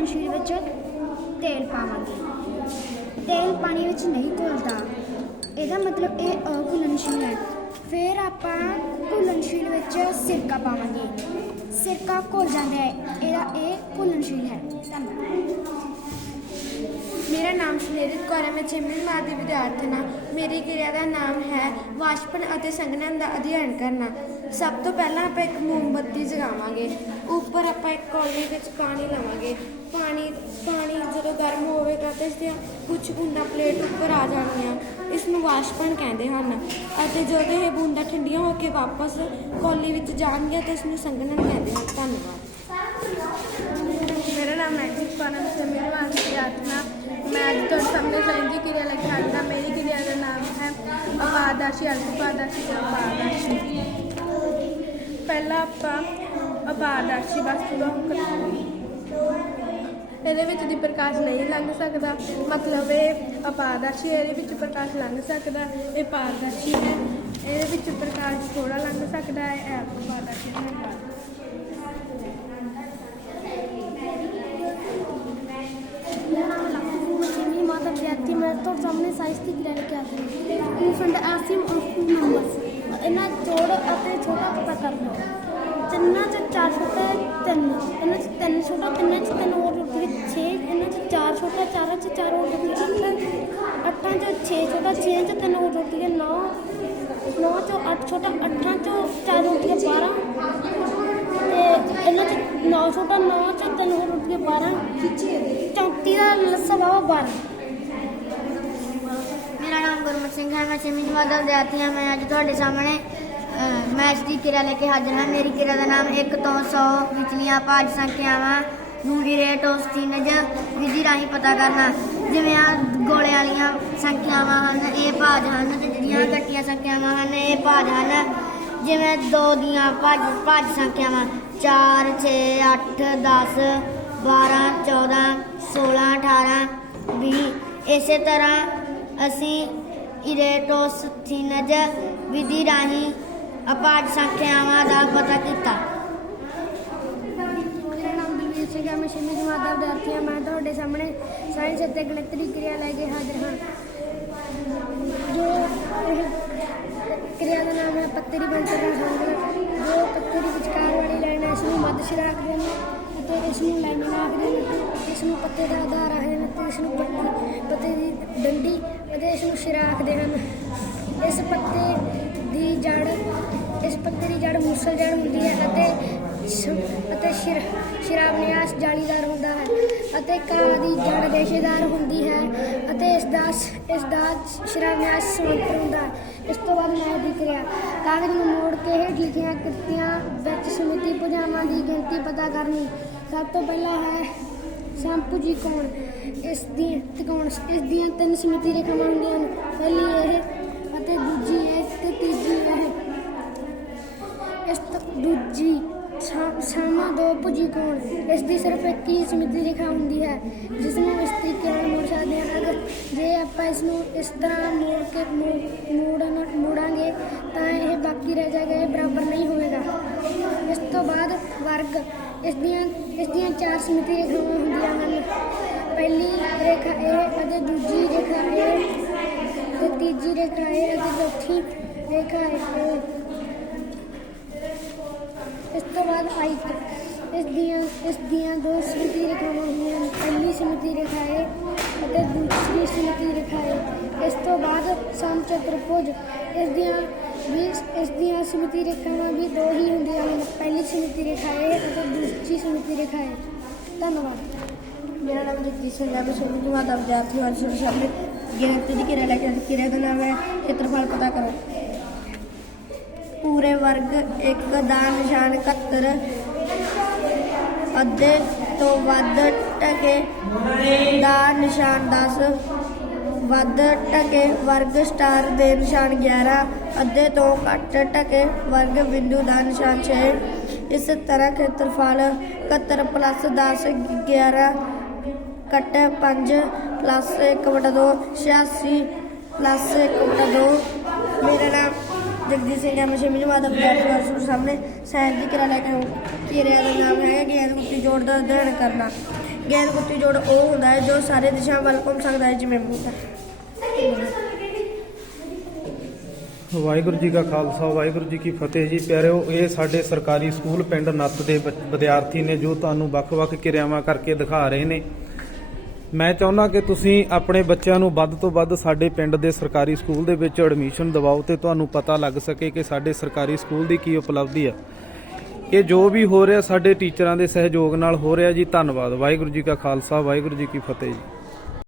ਅ- ਵਿੱਚ ਤੇਲ ਪਾਵਾਂਗੇ। ਤੇਲ ਪਾਣੀ ਵਿੱਚ ਨਹੀਂ ਘੁਲਦਾ। ਇਹਦਾ ਮਤਲਬ ਇਹ ਅਘੁਲਣਸ਼ੀਲ ਹੈ। ਫਿਰ ਆਪਾਂ ਘੁਲਣਸ਼ੀਲ ਵਿੱਚ ਸਿਰਕਾ ਪਾਵਾਂਗੇ। ਸਿਰਕਾ ਘੁਲ ਜਾਂਦਾ ਹੈ। ਇਹਦਾ ਇਹ ਘੁਲਣਸ਼ੀਲ ਹੈ। ਧੰਨਵਾਦ। ਮੇਰਾ ਨਾਮ ਸੁਨੇਰਿਤ ਕੌਰ ਹੈ, ਮੈਂ 6ਵੀਂ ਮਾਹ ਦੀ ਵਿਦਿਆਰਥਣ ਹਾਂ। ਮੇਰੀ ਕਿਰਿਆ ਦਾ ਨਾਮ ਹੈ ਵਾਸ਼ਪਨ ਅਤੇ ਸੰਗਨਨ ਦਾ ਅਧਿਐਨ ਕਰਨਾ। ਸਭ ਤੋਂ ਪਹਿਲਾਂ ਆਪਾਂ ਇੱਕ ਮੋਮਬੱਤੀ ਜਗਾਵਾਂਗੇ। ਉੱਪਰ ਆਪਾਂ ਇੱਕ ਕੌਲੀ ਵਿੱਚ ਪਾਣੀ ਲਵਾਂਗੇ। ਪਾਣੀ ਪਾਣੀ ਜਦੋਂ ਗਰਮ ਹੋਵੇਗਾ ਤਾਂ ਇਸ ਦੀਆਂ ਕੁਝ ਬੂੰਦਾਂ ਪਲੇਟ ਉੱਪਰ ਆ ਜਾਣਗੀਆਂ। ਇਸ ਨੂੰ ਵਾਸ਼ਪਨ ਕਹਿੰਦੇ ਹਨ ਅਤੇ ਜਦੋਂ ਇਹ ਬੂੰਦਾਂ ਠੰਡੀਆਂ ਹੋ ਕੇ ਵਾਪਸ ਕੌਲੀ ਵਿੱਚ ਜਾਣਗੀਆਂ ਤਾਂ ਇਸ ਨੂੰ ਸੰਗਨਨ ਕਹਿੰਦੇ ਹਨ। ਧੰਨਵਾਦ। ਮੇਰਾ ਨਾਮ ਮੈਜਿਕ ਪਾਨਾ ਹੈ ਮੇਰੇ ਵਾਂਗ ਵਿਦਿਆਰਥਣਾ ਮੈਂ ਅੱਜ ਤੁਹਾਡੇ ਸਾਹਮਣੇ ਸਾਇੰਸ ਦੀ ਕਿਰਿਆ ਲੈ ਕੇ ਆਇਆ ਹਾਂ ਮੇਰੀ ਕਿਰਿਆ ਦਾ ਨਾਮ ਹੈ ਅਪਾਰਦਰਸ਼ੀ ਅਲਪਾਰਦਰਸ਼ੀ ਤੇ ਅਪਾਰਦਰਸ਼ੀ। ਪਹਿਲਾਂ ਆਪਾਂ ਅਪਾਰਦਰਸ਼ੀ ਵਸਤੂ ਦਾ ਕਰਾਂਗੇ ਇਹਦੇ ਵਿੱਚ ਦੀ ਪ੍ਰਕਾਸ਼ ਨਹੀਂ ਲੰਘ ਸਕਦਾ। ਮਤਲਬ ਇਹ ਅਪਾਰਦਰਸ਼ੀ ਇਹਦੇ ਵਿੱਚ ਪ੍ਰਕਾਸ਼ ਲੰਘ ਸਕਦਾ। ਇਹ ਪਾਰਦਰਸ਼ੀ ਹੈ, ਇਹਦੇ ਵਿੱਚ ਪ੍ਰਕਾਸ਼ ਥੋੜਾ ਲੰਘ ਸਕਦਾ ਹੈ, ਇਹ ਅਪਾਰਦਰਸ਼ੀ ਹੈ ਮੇਰਾ ਨਾਮ ਲਖੂ ਮੈਂ ਛੇਵੀਂ ਮਾਂ ਦਾ ਵਿਦਿਆਰਥੀ ਮੈਂ ਤੁਹਾਡੇ ਸਾਹਮਣੇ ਸਾਇੰਸ ਦੀ ਕਿਰਿਆ ਲੈ ਕੇ ਆ ਰਹੀ ਆਫ ਟੂ ਨੰਬਰਸ ਇਹਨਾਂ ਜੋੜ ਅਤੇ ਛੋਟਾ ਪਤਾ ਕਰ ਲਓ। ਤਿੰਨਾਂ ਚ ਚਾਰ ਛੋਟਾ, ਤਿੰਨ। ਇਹਨਾਂ ਚ ਤਿੰਨ ਛੋਟਾ, ਤਿੰਨਾਂ ਚ ਤਿੰਨ ਹੋਰ ਜੁੜ ਕੇ 6 ਇਹਨਾਂ ਚ ਚਾਰ ਛੋਟਾ, ਚਾਰਾਂ ਚ ਚਾਰ ਹੋਰ ਜੁੜ ਕੇ ਅੱਠ। ਅੱਠਾਂ ਚ 6 ਛੋਟਾ 6 ਚ ਤਿੰਨ ਹੋਰ ਜੁੜ ਕੇ 9 9 ਚੋਂ 8 ਛੋਟਾ, ਅੱਠਾਂ ਚੋਂ ਚਾਰ ਜੁੜ ਕੇ 12 ਤੇ ਇਹਨਾਂ ਚ 9 ਛੋਟਾ 9 ਚ ਤਿੰਨ ਹੋਰ ਜੁੜ ਕੇ 12 34 ਦਾ ਲੱਸਾ ਬਾਬਾ 12 ਮੇਰਾ ਨਾਮ ਗੁਰਮਤ ਸਿੰਘ ਹੈ, ਮੈਂ ਛੇਵੀਂ ਜਮਾਤ ਦਾ ਵਿਦਿਆਰਥੀ ਹਾਂ, ਮੈਂ ਅੱਜ ਤੁਹਾਡੇ ਸਾਹਮਣੇ ਮੈਚ ਦੀ ਕਿਰਿਆ ਲੈ ਕੇ ਹਾਜ਼ਰ ਹਾਂ। ਮੇਰੀ ਕਿਰਿਆ ਦਾ ਨਾਮ 1 ਤੋਂ 100 ਵਿਚਲੀਆਂ ਭਾਜ ਸੰਖਿਆਵਾਂ ਨੂੰ ਰੇਟ ਆਫ ਸਟੀਨਜ ਵਿਧੀ ਰਾਹੀਂ ਪਤਾ ਕਰਨਾ। ਜਿਵੇਂ ਆ ਗੋਲੇ ਵਾਲੀਆਂ ਸੰਖਿਆਵਾਂ ਹਨ, ਇਹ ਭਾਜ ਹਨ, ਤੇ ਜਿਹੜੀਆਂ ਘਟੀਆਂ ਸੰਖਿਆਵਾਂ ਹਨ, ਇਹ ਭਾਜ ਹਨ। ਜਿਵੇਂ 2 ਦੀਆਂ ਭਾਜ ਭਾਜ ਸੰਖਿਆਵਾਂ 4 6 8 10 12 14 16 18 20 ਇਸੇ ਤਰ੍ਹਾਂ ਅਸੀਂ ਇਰੇਟੋਸਥੀਨਜ ਵਿਧੀ ਰਾਹੀਂ ਅਪਾਜ ਸੰਖਿਆਵਾਂ ਦਾ ਪਤਾ ਕੀਤਾ। ਮੇਰਾ ਨਾਮ ਬਲਵੀਰ ਸਿੰਘ ਹੈ, ਮੈਂ ਛੇਵੀਂ ਜਮਾਤ ਦਾ ਵਿਦਿਆਰਥੀ ਹਾਂ। ਮੈਂ ਤੁਹਾਡੇ ਸਾਹਮਣੇ ਸਾਇੰਸ ਅਤੇ ਗਣਿਤ ਦੀ ਕਿਰਿਆ ਲੈ ਕੇ ਹਾਜ਼ਰ ਹਾਂ। ਜੋ ਇਹ ਕਿਰਿਆ ਦਾ ਨਾਮ ਹੈ, ਪੱਤਰੀ ਬਣਤਰ ਦਾ ਸੰਗ ਜੋ ਪੱਤਰੀ ਵਿਚਕਾਰ ਵਾਲੀ ਲਾਈਨ ਹੈ, ਇਸ ਨੂੰ ਮੱਧ ਸਿਰਾ ਇਸ ਨੂੰ ਪੱਤੇ ਦਾ ਆਧਾਰ ਆਖਦੇ ਹਨ ਅਤੇ ਇਸ ਨੂੰ ਪੱਤੀ, ਪੱਤੇ ਦੀ ਡੰਡੀ ਅਤੇ ਇਸ ਨੂੰ ਸਿਰਾ ਆਖਦੇ ਹਨ। ਇਸ ਪੱਤੇ ਦੀ ਜੜ, ਇਸ ਪੱਤੇ ਦੀ ਜੜ ਮੂਸਲ ਹੁੰਦੀ ਹੈ ਅਤੇ ਸ਼- ਅਤੇ ਸ਼ਿਰ, ਸ਼ਿਰਾਵਨਿਆਸ ਜਾਲੀਦਾਰ ਹੁੰਦਾ ਹੈ ਅਤੇ ਕਾਂ ਦੀ ਜੜ ਰੇਸ਼ੇਦਾਰ ਹੁੰਦੀ ਹੈ ਅਤੇ ਇਸ ਦਾ ਸ- ਇਸ ਦਾ ਸ਼ਿਰਾਵਨਿਆਸ ਸਮਾਂਤਰ ਹੁੰਦਾ ਹੈ। ਇਸ ਤੋਂ ਬਾਅਦ ਮੈਂ ਦੀ ਕਿਰਿਆ। ਕਾਗਜ਼ ਨੂੰ ਮੋੜ ਕੇ ਹੇਠ ਲਿਖੀਆਂ ਕਿਰਤੀਆਂ ਵਿੱਚ ਸਮਿਤੀ ਭੁਜਾਵਾਂ ਦੀ ਗਿਣਤੀ ਪਤਾ ਕਰਨੀ। ਸਭ ਤੋਂ ਪਹਿਲਾਂ ਹੈ ਸੰਪੂਜੀ ਕੋਣ? ਇਸ ਦੀ ਤਿਕੋਣ ਇਸ ਦੀਆਂ ਤਿੰਨ ਸਮਿਤੀ ਰੇਖਾਵਾਂ ਹੁੰਦੀਆਂ ਹਨ। ਪਹਿਲੀ ਇਹ ਅਤੇ ਦੂਜੀ ਇਹ ਤੇ ਤੀਜੀ ਇਹ। ਇਸ ਦੂਜੀ ਸਾਮਾ ਦੋ ਭੁਜੀ ਕੋਣ? ਇਸ ਦੀ ਸਿਰਫ ਇੱਕ ਹੀ ਸਮਿਤੀ ਰੇਖਾ ਹੁੰਦੀ ਹੈ, ਜਿਸ ਨੂੰ ਇਸ ਤਰੀਕੇ ਨਾਲ ਮੋੜ ਸਕਦੇ ਹਾਂ। ਅਗਰ ਜੇ ਆਪਾਂ ਇਸ ਨੂੰ ਇਸ ਤਰ੍ਹਾਂ ਮੋੜ ਕੇ ਮੋੜਨ, ਮੋੜਾਂਗੇ, ਤਾਂ ਇਹ ਬਾਕੀ ਰਹਿ ਜਾਏਗਾ, ਇਹ ਬਰਾਬਰ ਨਹੀਂ ਹੋਵੇਗਾ। ਇਸ ਤੋਂ ਬਾਅਦ ਵਰਗ। ਇਸ ਦੀਆਂ ਇਸ ਦੀਆਂ ਚਾਰ ਸਮਿਤੀ ਰੇਖਾਵਾਂ ਹੁੰਦੀਆਂ ਹਨ। ਪਹਿਲੀ ਰੇਖਾ ਇਹ ਅਤੇ ਦੂਜੀ ਰੇਖਾ ਇਹ ਤੇ ਤੀਜੀ ਰੇਖਾ ਇਹ ਅਤੇ ਚੌਥੀ ਰੇਖਾ ਇਹ ਇਸ ਤੋਂ ਬਾਅਦ ਆਇਤ ਇਸ ਦੀਆਂ ਇਸ ਦੀਆਂ ਦੋ ਸਮਿਤੀ ਰੇਖਾਵਾਂ ਹੁੰਦੀਆਂ ਹਨ। ਪਹਿਲੀ ਸਮਿਤੀ ਰੇਖਾ ਹੈ ਅਤੇ ਦੂਸਰੀ ਸਮਿਤੀ ਰੇਖਾ ਹੈ ਇਸ ਤੋਂ ਬਾਅਦ ਸਮਚਤੁਰਭੁਜ ਇਸ ਦੀਆਂ ਵੀ, ਇਸ ਦੀਆਂ ਸਮਿਤੀ ਰੇਖਾਵਾਂ ਵੀ ਦੋ ਹੀ ਹੁੰਦੀਆਂ ਹਨ। ਪਹਿਲੀ ਸਮਿਤੀ ਰੇਖਾ ਹੈ ਅਤੇ ਦੂਸਰੀ ਸਮਿਤੀ ਰੇਖਾ ਹੈ ਧੰਨਵਾਦ। ਮੇਰਾ ਨਾਮ ਜਗਦੀਸ਼ ਸਿੰਘ ਹੈ। ਮੈਂ ਛੇਵੀਂ ਜਮਾਤ ਦਾ ਵਿਦਿਆਰਥੀ ਹਾਂ। ਤੁਹਾਡੇ ਸਾਹਮਣੇ ਗਿਣਤੀ ਦੀ ਕਿਰਿਆ ਲੈ ਕਿਰਿਆ ਦਾ ਨਾਮ ਹੈ। ਖੇਤਰਫਲ ਪਤਾ ਕਰੋ। ਪੂਰੇ ਵਰਗ 1 ਦਾ ਨਿਸ਼ਾਨ 71 ਅੱਧੇ ਤੋਂ ਵੱਧ ਟਕੇ ਦਾ ਨਿਸ਼ਾਨ 10 ਵੱਧ ਟਕੇ ਵਰਗ ਸਟਾਰ ਦੇ ਨਿਸ਼ਾਨ 11 ਅੱਧੇ ਤੋਂ ਘੱਟ ਟਕੇ ਵਰਗ ਬਿੰਦੂ ਦਾ ਨਿਸ਼ਾਨ 6 ਇਸ ਤਰ੍ਹਾਂ ਖੇਤਰਫਲ 71 ਪਲੱਸ 10 11 ਕੱਟ 5 ਪਲੱਸ 1 ਵਟਾ 2 86 ਪਲੱਸ 1 ਵਟਾ 2 ਮੇਰਾ ਨਾਮ ਜਗਦੀਸ਼ ਸਿੰਘ ਐਮ ਛੇਵੀਂ ਜਮਾਤ ਦਾ ਵਿਦਿਆਰਥੀ ਸਾਹਮਣੇ। ਸਾਇੰਸ ਦੀ ਕਿਰਿਆ ਲੈ ਕੇ ਆਊਂ। ਕਿਰਿਆ ਦਾ ਨਾਮ ਹੈ ਗੇਂਦ ਗੁੱਤੀ ਜੋੜ ਦਾ ਅਧਿਐਨ ਕਰਨਾ। ਗੇਂਦ ਗੁੱਤੀ ਜੋੜ ਉਹ ਹੁੰਦਾ ਹੈ ਜੋ ਸਾਰੇ ਦਿਸ਼ਾਵਾਂ ਵੱਲ ਘੁੰਮ ਸਕਦਾ ਹੈ, ਜਿਵੇਂ ਬੂਟਾ। ਵਾਹਿਗੁਰੂ ਜੀ ਕਾ ਖਾਲਸਾ, ਵਾਹਿਗੁਰੂ ਜੀ ਕੀ ਫਤਿਹ ਜੀ। ਪਿਆਰਿਓ, ਇਹ ਸਾਡੇ ਸਰਕਾਰੀ ਸਕੂਲ ਪਿੰਡ ਨੱਤ ਦੇ ਵਿਦਿਆਰਥੀ ਨੇ ਜੋ ਤੁਹਾਨੂੰ ਵੱਖ-ਵੱਖ ਕਿਰਿਆਵਾਂ ਕਰਕੇ ਦਿਖਾ ਰਹੇ ਨੇ। ਮੈਂ ਚਾਹੁੰਦਾ ਕਿ ਤੁਸੀਂ ਆਪਣੇ ਬੱਚਿਆਂ ਨੂੰ ਵੱਧ ਤੋਂ ਵੱਧ ਸਾਡੇ ਪਿੰਡ ਦੇ ਸਰਕਾਰੀ ਸਕੂਲ ਦੇ ਵਿੱਚ ਐਡਮਿਸ਼ਨ ਦਿਵਾਓ ਤੇ ਤੁਹਾਨੂੰ ਪਤਾ ਲੱਗ ਸਕੇ ਕਿ ਸਾਡੇ ਸਰਕਾਰੀ ਸਕੂਲ ਦੀ ਕੀ ਉਪਲਬਧੀ ਹੈ। ਇਹ ਜੋ ਵੀ ਹੋ ਰਿਹਾ, ਸਾਡੇ ਟੀਚਰਾਂ ਦੇ ਸਹਿਯੋਗ ਨਾਲ ਹੋ ਰਿਹਾ ਜੀ। ਧੰਨਵਾਦ। ਵਾਹਿਗੁਰੂ ਜੀ ਕਾ ਖਾਲਸਾ, ਵਾਹਿਗੁਰੂ ਜੀ ਕੀ ਫਤਿਹ ਜੀ।